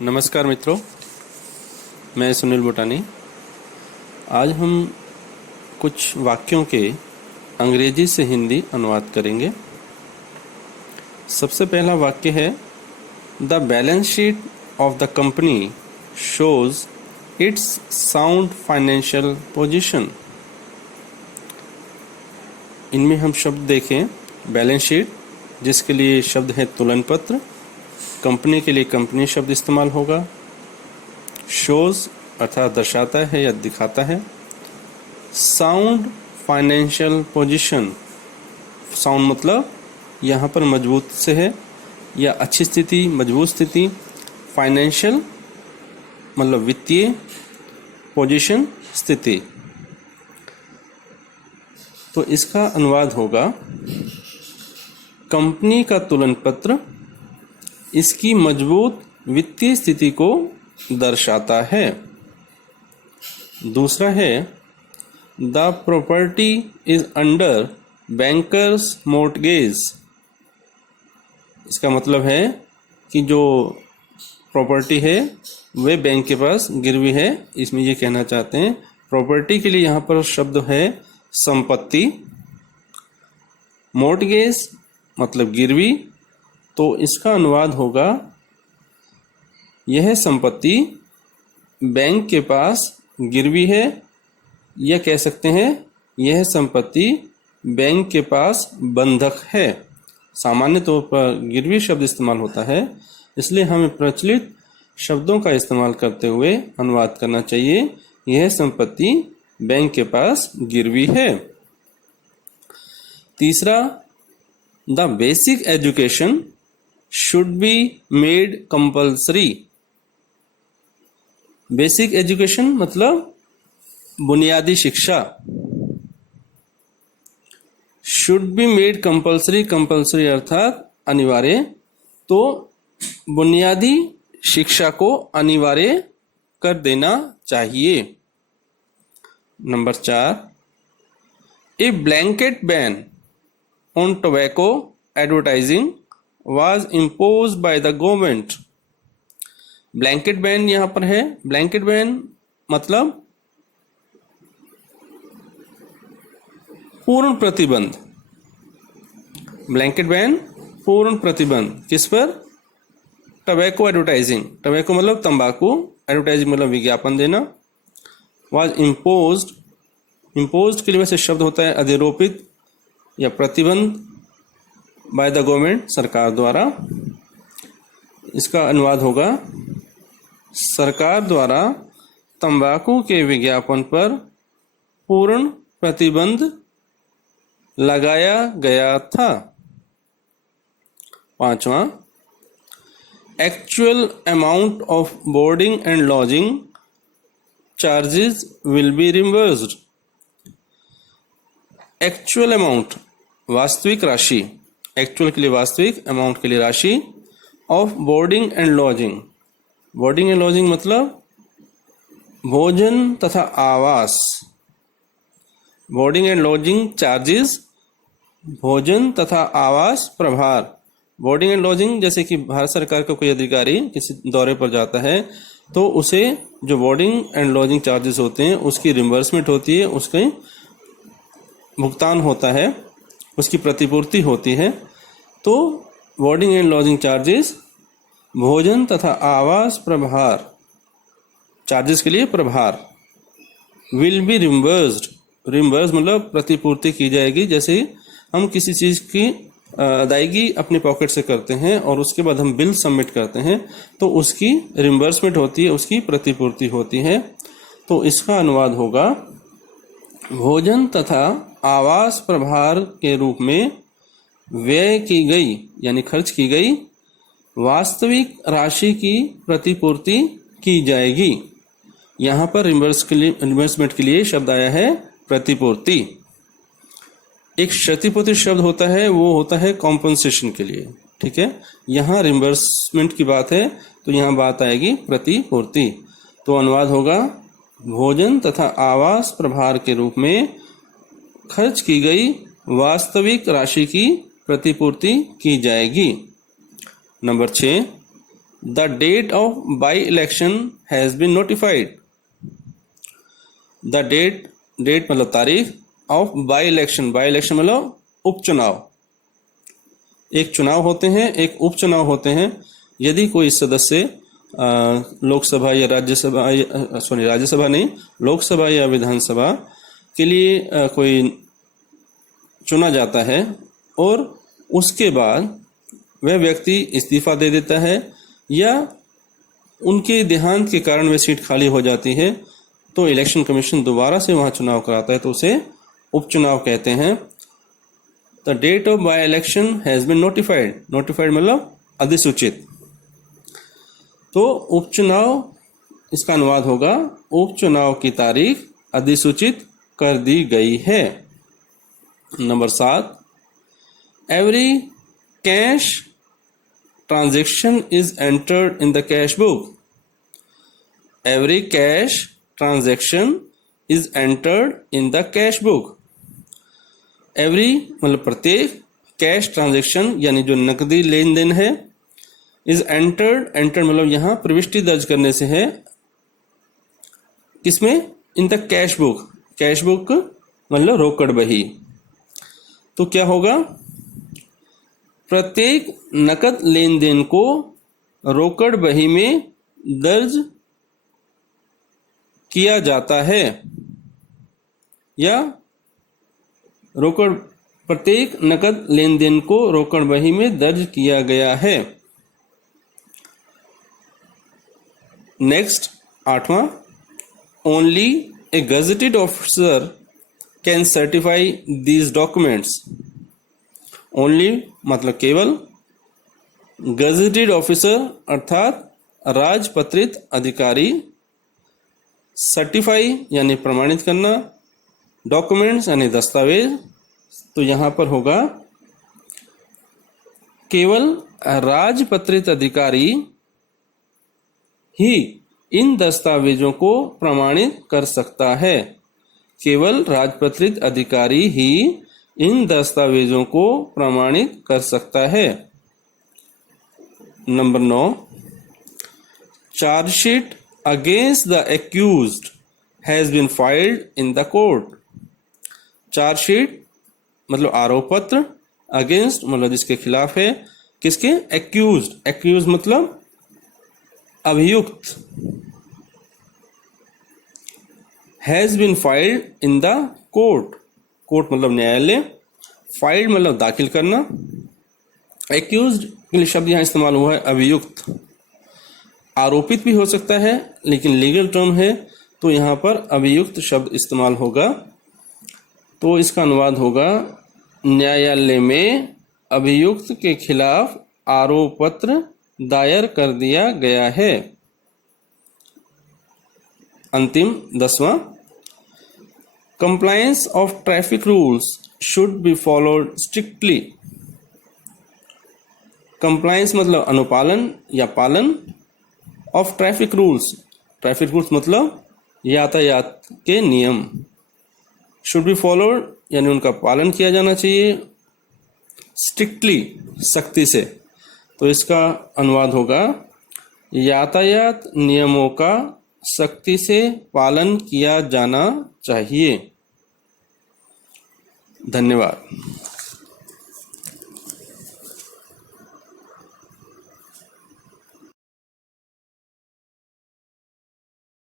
नमस्कार मित्रों, मैं सुनील बुटानी। आज हम कुछ वाक्यों के अंग्रेजी से हिंदी अनुवाद करेंगे। सबसे पहला वाक्य है, the balance sheet of the company shows it's sound financial position. इनमें हम शब्द देखें, बैलेंस शीट जिसके लिए शब्द है तुलन पत्र, कंपनी के लिए कंपनी शब्द इस्तेमाल होगा, शोज अर्थात दर्शाता है या दिखाता है, साउंड फाइनेंशियल पोजीशन, साउंड मतलब यहाँ पर मजबूत से है या अच्छी स्थिति, मजबूत स्थिति, फाइनेंशियल मतलब वित्तीय, पोजीशन स्थिति। तो इसका अनुवाद होगा, कंपनी का तुलन पत्र इसकी मजबूत वित्तीय स्थिति को दर्शाता है। दूसरा है, the property is under bankers mortgage. इसका मतलब है कि जो प्रॉपर्टी है वे बैंक के पास गिरवी है। इसमें ये कहना चाहते हैं, प्रॉपर्टी के लिए यहाँ पर शब्द है संपत्ति, मोर्टगेज मतलब गिरवी। तो इसका अनुवाद होगा, यह संपत्ति बैंक के पास गिरवी है, या कह सकते हैं यह संपत्ति बैंक के पास बंधक है। सामान्य तौर पर गिरवी शब्द इस्तेमाल होता है, इसलिए हमें प्रचलित शब्दों का इस्तेमाल करते हुए अनुवाद करना चाहिए, यह संपत्ति बैंक के पास गिरवी है। तीसरा, the basic education should be made compulsory। Basic education मतलब बुनियादी शिक्षा, should be made compulsory, compulsory अर्थात अनिवार्य। तो बुनियादी शिक्षा को अनिवार्य कर देना चाहिए। Number 4, A blanket ban on tobacco advertising was imposed by the government। Blanket ban यहां पर है। ब्लैंकेट बैन मतलब पूर्ण प्रतिबंध। ब्लैंकेट बैन पूर्ण प्रतिबंध किस पर? Tobacco advertising. टबैको मतलब तंबाकू, एडवर्टाइजिंग मतलब विज्ञापन देना। was imposed, imposed के लिए वैसे शब्द होता है अधिरोपित या प्रतिबंध, बाय द गवर्नमेंट सरकार द्वारा। इसका अनुवाद होगा, सरकार द्वारा तंबाकू के विज्ञापन पर पूर्ण प्रतिबंध लगाया गया था। 5वां, actual amount of boarding and lodging charges will be reimbursed. Actual amount वास्तविक राशि, एक्चुअल के लिए वास्तविक, अमाउंट के लिए राशि, of boarding and lodging. Boarding and lodging मतलब भोजन तथा आवास। बोर्डिंग एंड लॉजिंग चार्जेस, भोजन तथा आवास प्रभार। बोर्डिंग एंड लॉजिंग जैसे कि भारत सरकार का कोई अधिकारी किसी दौरे पर जाता है तो उसे जो बोर्डिंग एंड लॉजिंग चार्जेस होते हैं उसकी रिम्बर्समेंट होती है, उसके भुगतान होता है, उसकी प्रतिपूर्ति होती है। तो बोर्डिंग एंड लॉजिंग चार्जेस, भोजन तथा आवास प्रभार, चार्जेस के लिए प्रभार, विल बी रिम्बर्स्ड। रिम्बर्स मतलब प्रतिपूर्ति की जाएगी। जैसे हम किसी चीज की अदायगी अपने पॉकेट से करते हैं और उसके बाद हम बिल सबमिट करते हैं तो उसकी रिम्बर्समेंट होती है, उसकी प्रतिपूर्ति होती है। तो इसका अनुवाद होगा, भोजन तथा आवास प्रभार के रूप में व्यय की गई यानी खर्च की गई वास्तविक राशि की प्रतिपूर्ति की जाएगी। यहाँ पर रिम्बर्समेंट के लिए शब्द आया है प्रतिपूर्ति। एक क्षतिपूर्ति शब्द होता है, वो होता है कॉम्पनसेशन के लिए, ठीक है। यहाँ रिम्बर्समेंट की बात है तो यहाँ बात आएगी प्रतिपूर्ति। तो अनुवाद होगा, भोजन तथा आवास प्रभार के रूप में खर्च की गई वास्तविक राशि की प्रतिपूर्ति की जाएगी। Number 6, the date of by election has been notified. The date मतलब तारीख, ऑफ बाई इलेक्शन मतलब उपचुनाव। एक चुनाव होते हैं, एक उपचुनाव होते हैं। यदि कोई सदस्य लोकसभा या राज्यसभा नहीं, लोकसभा या विधानसभा के लिए कोई चुना जाता है और उसके बाद वह व्यक्ति इस्तीफा दे देता है या उनके देहांत के कारण वह सीट खाली हो जाती है, तो इलेक्शन कमीशन दोबारा से वहां चुनाव कराता है, तो उसे उपचुनाव कहते हैं। The date of by election has been notified. Notified मतलब अधिसूचित। तो उपचुनाव, इसका अनुवाद होगा उपचुनाव की तारीख अधिसूचित कर दी गई है। Number 7, every cash transaction is entered in the cash book. Every cash transaction is entered in the cash book. Every मतलब प्रत्येक, कैश ट्रांजैक्शन यानी जो नकदी लेन देन है, इज एंटर्ड मतलब यहां प्रविष्टि दर्ज करने से है। किसमें? In the cash book. Cash book मतलब रोकड़ बही। तो क्या होगा? प्रत्येक नकद लेन देन को रोकड़ बही में दर्ज किया जाता है, या प्रत्येक नकद लेन देन को रोकड़ बही में दर्ज किया गया है। नेक्स्ट 8वां, only a gazetted officer can certify these documents. Only मतलब केवल, गजेटेड ऑफिसर अर्थात राजपत्रित अधिकारी, सर्टिफाई यानी प्रमाणित करना, डॉक्यूमेंट्स यानी दस्तावेज। तो यहां पर होगा केवल राजपत्रित अधिकारी ही इन दस्तावेजों को प्रमाणित कर सकता है। केवल राजपत्रित अधिकारी ही इन दस्तावेजों को प्रमाणित कर सकता है। Number 9, chargesheet against the accused has been filed in the court. Chargesheet मतलब आरोप पत्र, अगेंस्ट मतलब जिसके खिलाफ है, किसके? एक्यूज्ड। एक्यूज्ड मतलब अभियुक्त। Has been filed in the court. Court मतलब न्यायालय, फाइल्ड मतलब दाखिल करना। एक्यूज्ड के लिए शब्द यहां इस्तेमाल हुआ है अभियुक्त। आरोपित भी हो सकता है लेकिन लीगल टर्म है, तो यहां पर अभियुक्त शब्द इस्तेमाल होगा। तो इसका अनुवाद होगा न्यायालय में अभियुक्त के खिलाफ आरोप पत्र दायर कर दिया गया है। अंतिम 10वां, compliance of traffic rules should be followed strictly. Compliance मतलब अनुपालन या पालन, of traffic rules, traffic rules मतलब यातायात के नियम, शुड बी फॉलोड यानी उनका पालन किया जाना चाहिए, स्ट्रिक्टली सख्ती से। तो इसका अनुवाद होगा यातायात नियमों का सख्ती से पालन किया जाना चाहिए। धन्यवाद।